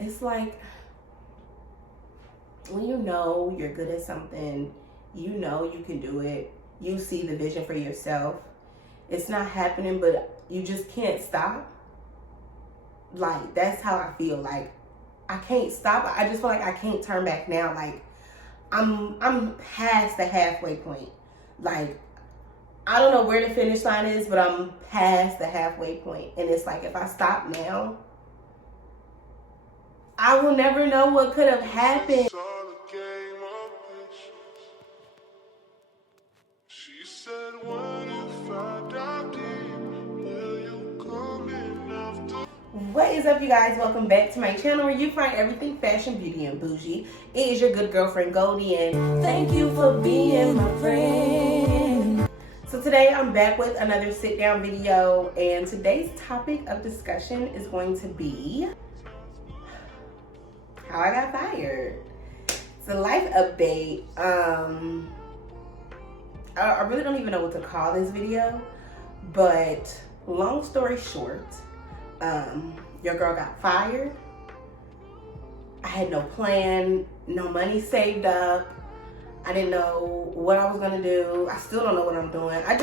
It's like when you know you're good at something, you know you can do it, you see the vision for yourself, it's not happening, but you just can't stop. Like, that's how I feel. Like, I can't stop. I just feel like I can't turn back now. Like, I'm past the halfway point. Like, I don't know where the finish line is, but I'm past the halfway point. And it's like, if I stop now, I will never know what could have happened. She said, what if I die deep? Will you come in after? What is up, you guys? Welcome back to my channel where you find everything fashion, beauty, and bougie. It is your good girlfriend Goldie, and thank you for being my friend. So today I'm back with another sit down video, and today's topic of discussion is going to be how I got fired. It's a life update. I really don't even know what to call this video, but long story short, your girl got fired. I had no plan, no money saved up. I didn't know what I was gonna do. I still don't know what I'm doing. I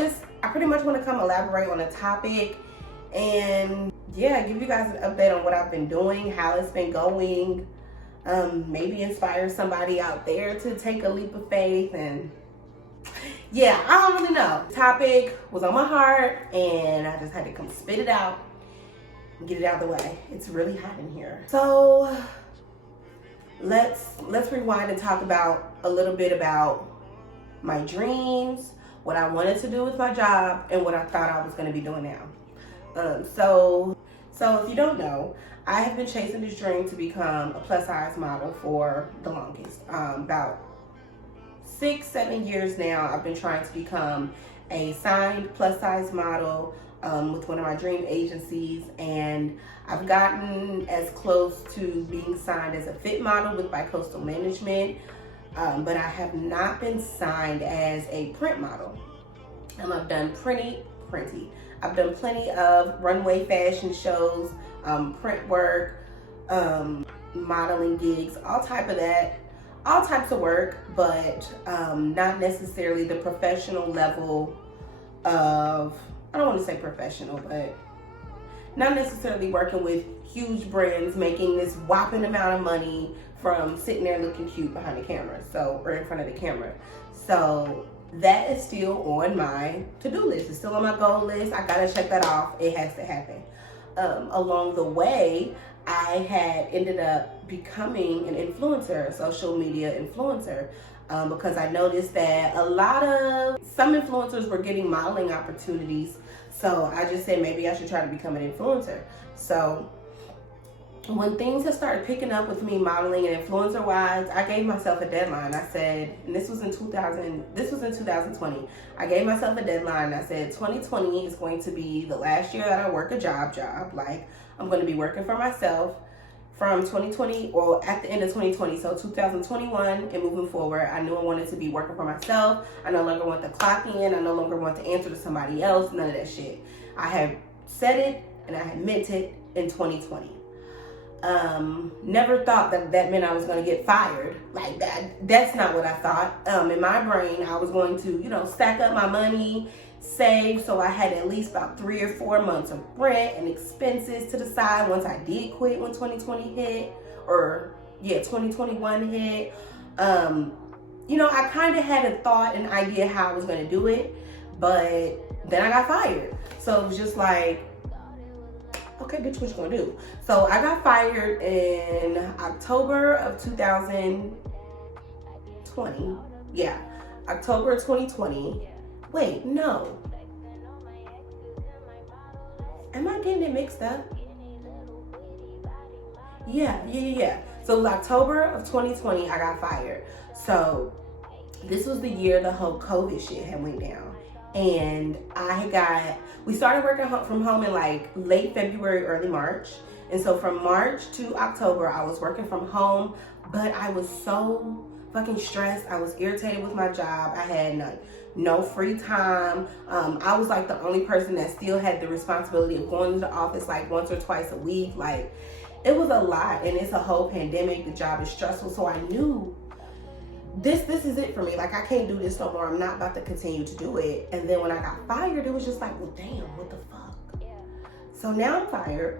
pretty much want to come elaborate on a topic and yeah, give you guys an update on what I've been doing, how it's been going, maybe inspire somebody out there to take a leap of faith. And yeah, I don't really know. The topic was on my heart and I just had to come spit it out and get it out of the way. It's really hot in here. So let's rewind and talk about a little bit about my dreams, what I wanted to do with my job, and what I thought I was going to be doing now. So if you don't know, I have been chasing this dream to become a plus size model for the longest. About 6-7 years now, I've been trying to become a signed plus size model with one of my dream agencies, and I've gotten as close to being signed as a fit model with Bicoastal Management, but I have not been signed as a print model. I've done I've done plenty of runway fashion shows, print work, modeling gigs, all types of work, but not necessarily the professional level of, I don't want to say professional, but not necessarily working with huge brands making this whopping amount of money from sitting there looking cute behind the camera, or in front of the camera. So that is still on my to-do list. It's still on my goal list. I gotta check that off. It has to happen. Along the way, I had ended up becoming an influencer, a social media influencer, because I noticed that some influencers were getting modeling opportunities. So I just said maybe I should try to become an influencer. So when things have started picking up with me modeling and influencer wise, I gave myself a deadline. I said, and this was in 2020. I gave myself a deadline. I said 2020 is going to be the last year that I work a job. Like, I'm going to be working for myself from 2020, or at the end of 2020. So 2021 and moving forward, I knew I wanted to be working for myself. I no longer want to clock in. I no longer want to answer to somebody else. None of that shit. I had said it and I had meant it in 2020. Never thought that meant I was going to get fired. Like, that's not what I thought. In my brain, I was going to, stack up my money, save, so I had at least about 3 or 4 months of rent and expenses to the side once I did quit when 2020 hit, 2021 hit. I kind of had a thought and idea how I was going to do it, but then I got fired. So it was just like, okay, bitch, what you gonna do? So I got fired in October of 2020. Yeah, October 2020. Wait, no. Am I getting it mixed up? Yeah. So it was October of 2020, I got fired. So this was the year the whole COVID shit had went down. And we started working from home in like late February, early March. And so from March to October, I was working from home, but I was so fucking stressed. I was irritated with my job. I had no free time. I was like the only person that still had the responsibility of going to the office like once or twice a week. Like, it was a lot, and it's a whole pandemic. The job is stressful, so I knew this is it for me. Like, I can't do this no more. I'm not about to continue to do it. And then when I got fired, it was just like, well, damn, what the fuck? So now I'm fired,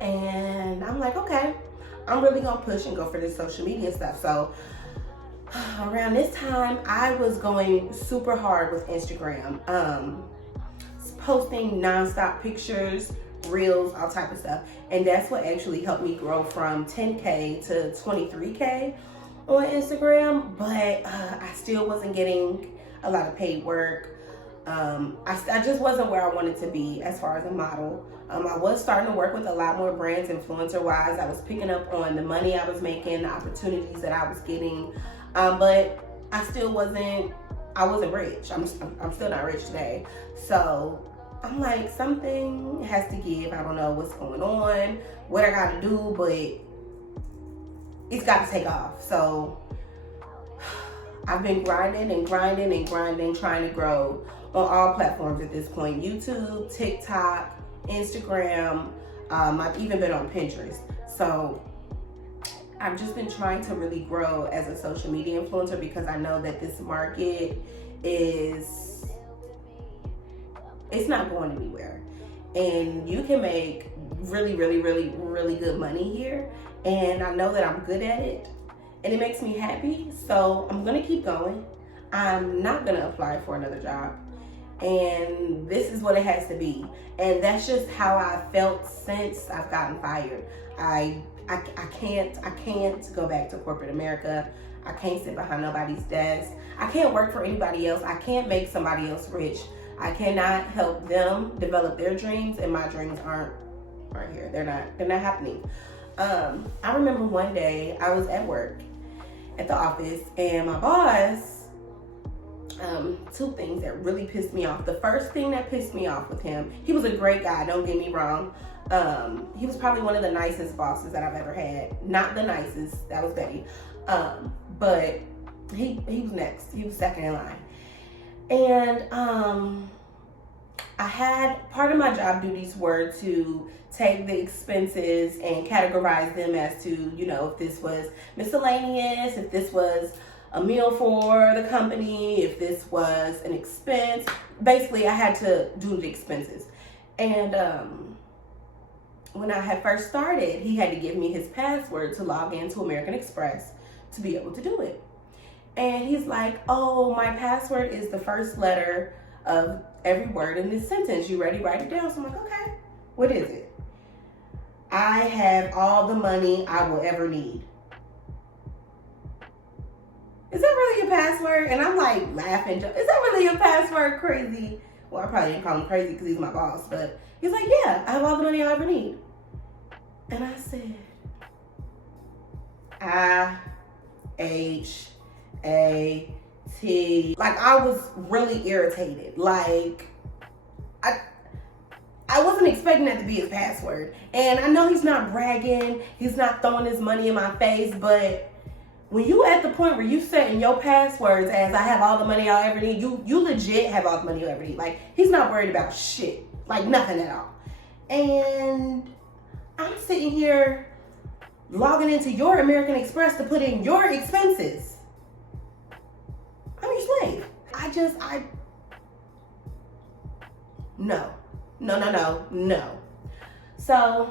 and I'm like, okay, I'm really gonna push and go for this social media stuff. So around this time, I was going super hard with Instagram, posting nonstop pictures, reels, all type of stuff. And that's what actually helped me grow from 10K to 23K on Instagram. But I still wasn't getting a lot of paid work. I just wasn't where I wanted to be as far as a model. I was starting to work with a lot more brands influencer wise. I was picking up on the money I was making, the opportunities that I was getting. But I still wasn't rich. I'm still not rich today. So I'm like, something has to give. I don't know what's going on, what I gotta do, but it's got to take off. So I've been grinding and grinding and grinding, trying to grow on all platforms at this point. YouTube, TikTok, Instagram. I've even been on Pinterest. So I've just been trying to really grow as a social media influencer, because I know that this market it's not going anywhere. And you can make really, really, really, really good money here. And I know that I'm good at it. And it makes me happy. So I'm gonna keep going. I'm not gonna apply for another job. And this is what it has to be. And that's just how I felt since I've gotten fired. I can't go back to corporate America. I can't sit behind nobody's desk. I can't work for anybody else. I can't make somebody else rich. I cannot help them develop their dreams, and my dreams aren't here. They're not happening. I remember one day I was at work at the office, and my boss, two things that really pissed me off. The first thing that pissed me off with him, he was a great guy, don't get me wrong. He was probably one of the nicest bosses that I've ever had. Not the nicest, that was Betty. But he was next. He was second in line. And I had, part of my job duties were to take the expenses and categorize them as to, you know, if this was miscellaneous, if this was a meal for the company, if this was an expense. Basically, I had to do the expenses. And when I had first started, he had to give me his password to log into American Express to be able to do it. And he's like, oh, my password is the first letter of every word in this sentence. You ready? Write it down. So I'm like, okay, what is it? I have all the money I will ever need. Is that really your password? And I'm like laughing. Is that really your password? Crazy. Well, I probably didn't call him crazy because he's my boss, but he's like, yeah, I have all the money I ever need. And I said, I-H-A-T. Like, I was really irritated. Like, I wasn't expecting that to be his password. And I know he's not bragging, he's not throwing his money in my face, but when you at the point where you setting your passwords as I have all the money I'll ever need, you legit have all the money you'll ever need. Like, he's not worried about shit. Like, nothing at all. And I'm sitting here logging into your American Express to put in your expenses. I'm your slave. No. So,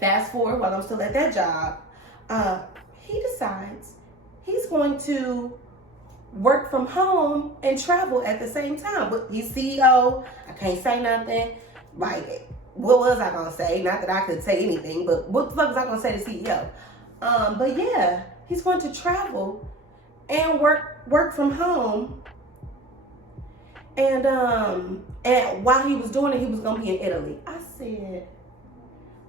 fast forward while I'm still at that job, he decides he's going to work from home and travel at the same time. But he's CEO. I can't say nothing. Like, what was I gonna say? Not that I could say anything, but what the fuck was I gonna say to CEO? But yeah, he's going to travel and work from home. And while he was doing it, he was gonna be in Italy. I said,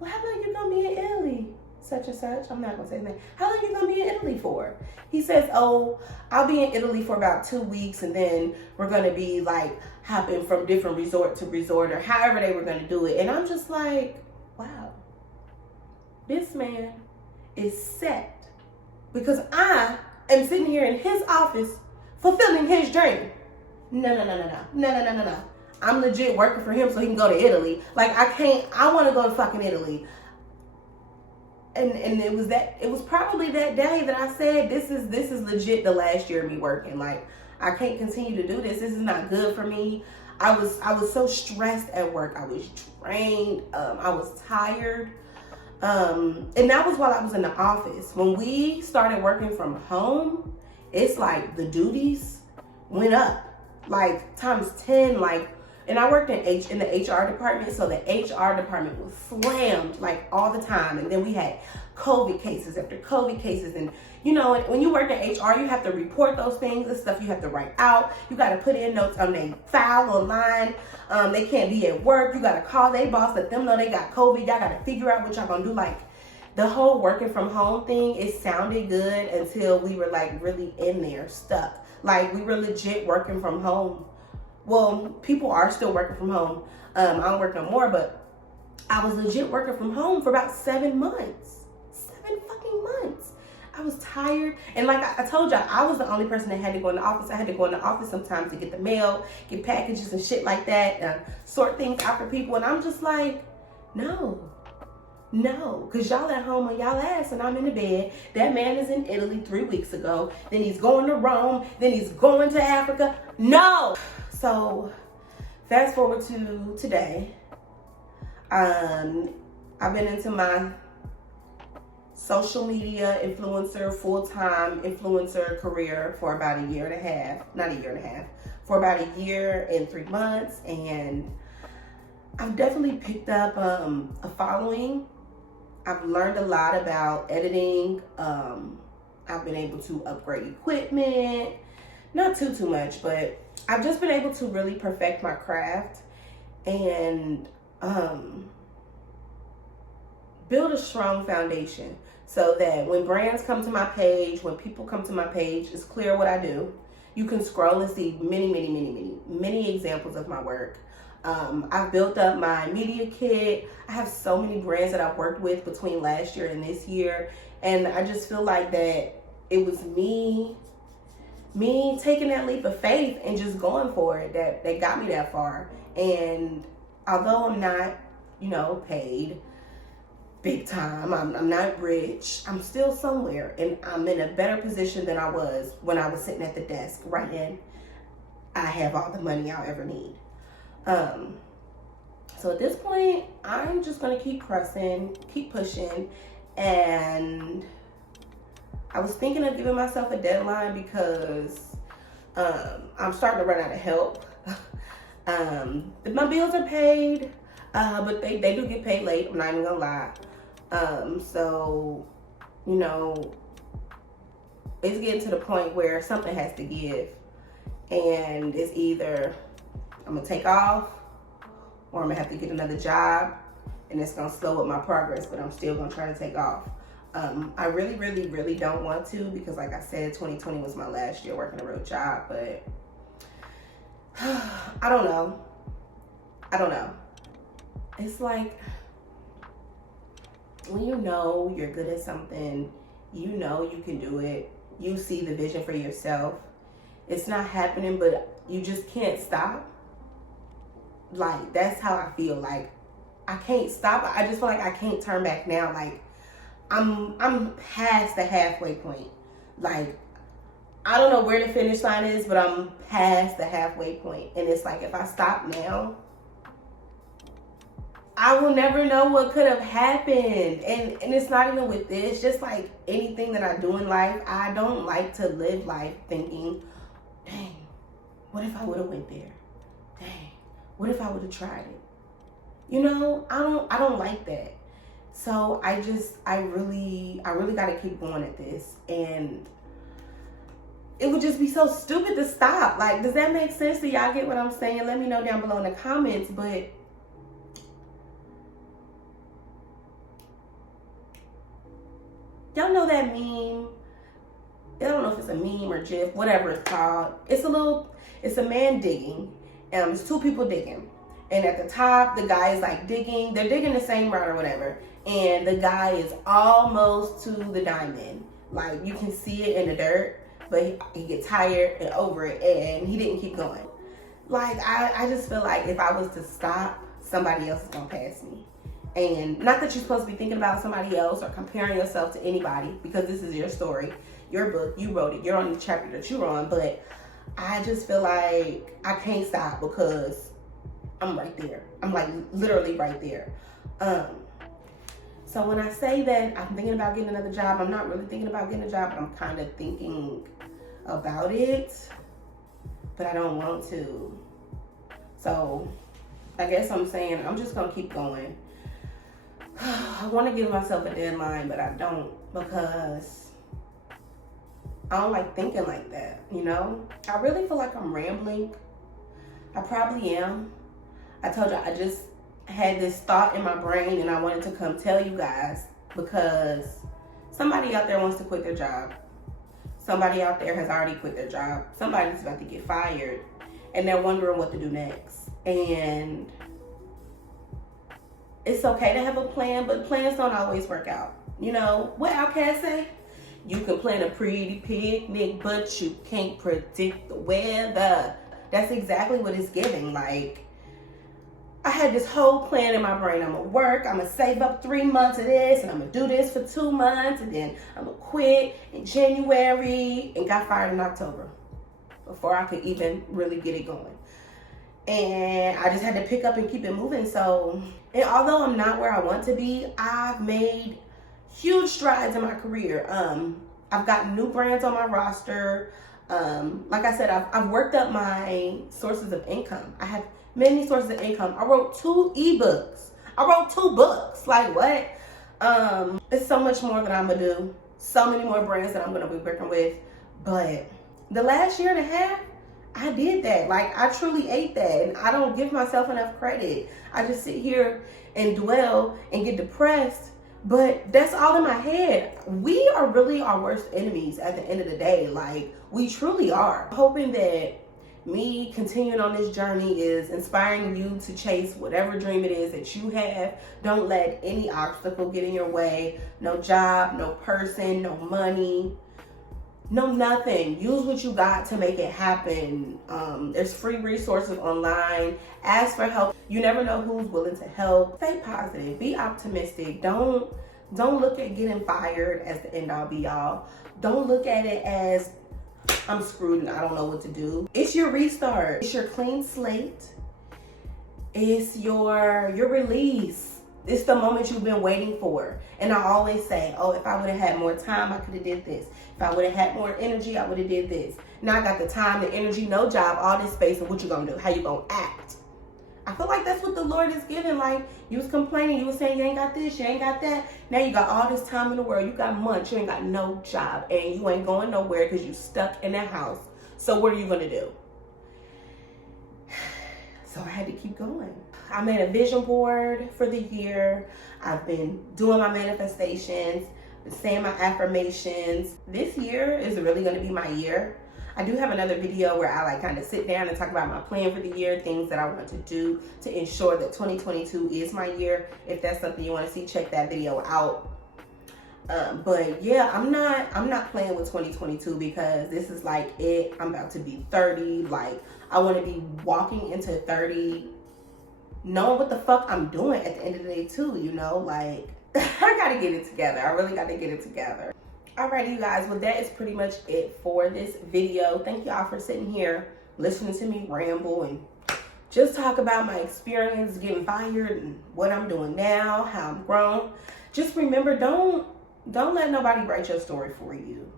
well, how long you gonna be in Italy? Such and such. I'm not gonna say that. How long you gonna be in Italy for? He says, oh, I'll be in Italy for about 2 weeks, and then we're gonna be like hopping from different resort to resort, or however they were gonna do it. And I'm just like, wow, this man is set, because I am sitting here in his office fulfilling his dream. No. I'm legit working for him so he can go to Italy. Like, I want to go to fucking Italy. and it was probably that day that I said, this is legit the last year of me working. Like, I can't continue to do this. This is not good for me. I was so stressed at work. I was drained. I was tired. And that was while I was in the office. When we started working from home, it's like the duties went up like times 10. Like, and I worked in the HR department, so the HR department was slammed like all the time. And then we had COVID cases after COVID cases. And you know, when you work in HR, you have to report those things and stuff. You have to write out. You got to put in notes on their file online. They can't be at work. You got to call their boss, let them know they got COVID. Y'all got to figure out what y'all gonna do. Like, the whole working from home thing, it sounded good until we were like really in there stuck. Like, we were legit working from home. Well, people are still working from home. I don't work no more, but I was legit working from home for about 7 months. 7 fucking months. I was tired. And like I told y'all, I was the only person that had to go in the office. I had to go in the office sometimes to get the mail, get packages and shit like that, sort things out for people. And I'm just like, no. Because y'all at home on y'all ass and I'm in the bed. That man is in Italy 3 weeks ago. Then he's going to Rome. Then he's going to Africa. No. So fast forward to today. I've been into my social media influencer, full-time influencer career for about a year and a half. Not a year and a half. For about a year and 3 months. And I've definitely picked up a following. I've learned a lot about editing. I've been able to upgrade equipment. Not too much, but I've just been able to really perfect my craft and build a strong foundation so that when brands come to my page, when people come to my page, it's clear what I do. You can scroll and see many examples of my work. I've built up my media kit. I have so many brands that I've worked with between last year and this year. And I just feel like that it was me taking that leap of faith and just going for it that got me that far. And although I'm not, paid big time, I'm not rich, I'm still somewhere. And I'm in a better position than I was when I was sitting at the desk writing. I have all the money I'll ever need. So at this point, I'm just gonna keep pressing, keep pushing, and I was thinking of giving myself a deadline because I'm starting to run out of help. My bills are paid, but they do get paid late, I'm not even gonna lie. So, it's getting to the point where something has to give, and it's either I'm gonna take off or I'm gonna have to get another job, and it's gonna slow up my progress, but I'm still gonna try to take off. I really don't want to, because like I said, 2020 was my last year working a real job, but I don't know. It's like, when you know you're good at something, you know you can do it, you see the vision for yourself, it's not happening, but you just can't stop. Like, that's how I feel. Like, I can't stop. I just feel like I can't turn back now. Like, I'm past the halfway point. Like, I don't know where the finish line is, but I'm past the halfway point. And it's like, if I stop now, I will never know what could have happened. And it's not even with this, just like anything that I do in life, I don't like to live life thinking, dang, what if I would have went there? Dang, what if I would have tried it? I don't like that. So I really got to keep going at this. And it would just be so stupid to stop. Like, does that make sense? Do y'all get what I'm saying? Let me know down below in the comments. But y'all know that meme? I don't know if it's a meme or GIF, whatever it's called. It's a man digging. It's two people digging. And at the top, the guy is like digging. They're digging the same route or whatever. And the guy is almost to the diamond. Like, you can see it in the dirt, but he gets tired and over it, and he didn't keep going. Like, I just feel like if I was to stop, somebody else is gonna pass me. And not that you're supposed to be thinking about somebody else or comparing yourself to anybody, because this is your story, your book, you wrote it, you're on the chapter that you're on. But I just feel like I can't stop because I'm right there. I'm like literally right there. So when I say that I'm thinking about getting another job, I'm not really thinking about getting a job, but I'm kind of thinking about it, but I don't want to. So I guess I'm saying I'm just gonna keep going. I want to give myself a deadline, but I don't, because I don't like thinking like that, you know? I really feel like I'm rambling. I probably am. I told you I just had this thought in my brain and I wanted to come tell you guys, because somebody out there wants to quit their job. Somebody out there has already quit their job. Somebody's about to get fired and they're wondering what to do next. And it's okay to have a plan, but plans don't always work out. You know, what Outkast say? You can plan a pretty picnic, but you can't predict the weather. That's exactly what it's giving. Like, I had this whole plan in my brain. I'm gonna work, I'm gonna save up 3 months of this, and I'm gonna do this for 2 months, and then I'm gonna quit in January, and got fired in October before I could even really get it going. And I just had to pick up and keep it moving. So, and although I'm not where I want to be, I've made huge strides in my career. I've got new brands on my roster. Like I said, I've worked up my sources of income. I have many sources of income. I wrote 2 ebooks. I wrote 2 books. Like, what? It's so much more that I'm gonna do. So many more brands that I'm gonna be working with. But the last year and a half, I did that. Like, I truly ate that, and I don't give myself enough credit. I just sit here and dwell and get depressed, but that's all in my head. We are really our worst enemies at the end of the day. Like, we truly are. Hoping that me continuing on this journey is inspiring you to chase whatever dream it is that you have. Don't let any obstacle get in your way. No job, no person, no money. No, nothing. Use what you got to make it happen. There's free resources online. Ask for help. You never know who's willing to help. Stay positive. Be optimistic. Don't look at getting fired as the end all be all. Don't look at it as I'm screwed and I don't know what to do. It's your restart. It's your clean slate. It's your release. It's the moment you've been waiting for. And I always say, oh, if I would have had more time, I could have did this. If I would have had more energy, I would have did this. Now I got the time, the energy, no job, all this space, and what you gonna do? How you gonna act? I feel like that's what the Lord is giving. Like, you was complaining, you was saying you ain't got this, you ain't got that. Now you got all this time in the world, you got months, you ain't got no job, and you ain't going nowhere because you stuck in that house. So what are you gonna do? So I had to keep going. I made a vision board for the year. I've been doing my manifestations, been saying my affirmations. This year is really gonna be my year. I do have another video where I like kind of sit down and talk about my plan for the year, things that I want to do to ensure that 2022 is my year. If that's something you want to see, check that video out. But yeah, I'm not playing with 2022 because this is like it. I'm about to be 30. Like, I want to be walking into 30 knowing what the fuck I'm doing at the end of the day too, you know? Like, I gotta get it together. I really gotta get it together. Alrighty, you guys, well, that is pretty much it for this video. Thank y'all for sitting here listening to me ramble and just talk about my experience getting fired and what I'm doing now, how I'm grown. Just remember, don't let nobody write your story for you.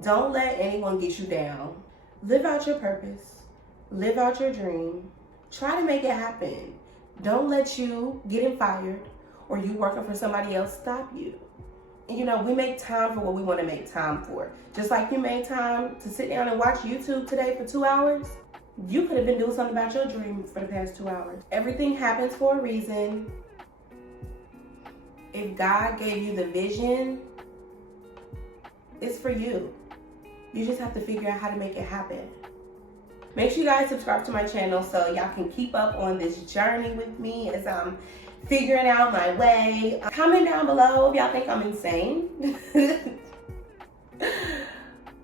Don't let anyone get you down. Live out your purpose. Live out your dream. Try to make it happen. Don't let you getting fired or you working for somebody else stop you. You know, we make time for what we want to make time for. Just like you made time to sit down and watch YouTube today for 2 hours, you could have been doing something about your dream for the past 2 hours. Everything happens for a reason. If God gave you the vision, it's for you. You just have to figure out how to make it happen. Make sure you guys subscribe to my channel so y'all can keep up on this journey with me as I'm figuring out my way. Comment down below if y'all think I'm insane.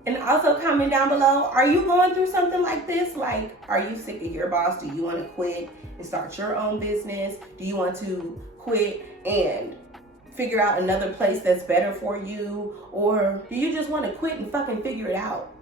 And also comment down below, are you going through something like this? Like, are you sick of your boss? Do you want to quit and start your own business? Do you want to quit and figure out another place that's better for you? Or do you just want to quit and fucking figure it out?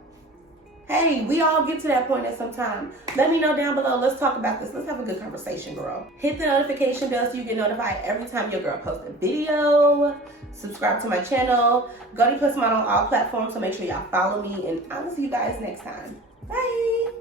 Hey, we all get to that point at some time. Let me know down below. Let's talk about this. Let's have a good conversation, girl. Hit the notification bell so you get notified every time your girl posts a video. Subscribe to my channel. Goldie Plus Mod on all platforms, so make sure y'all follow me. And I'll see you guys next time. Bye.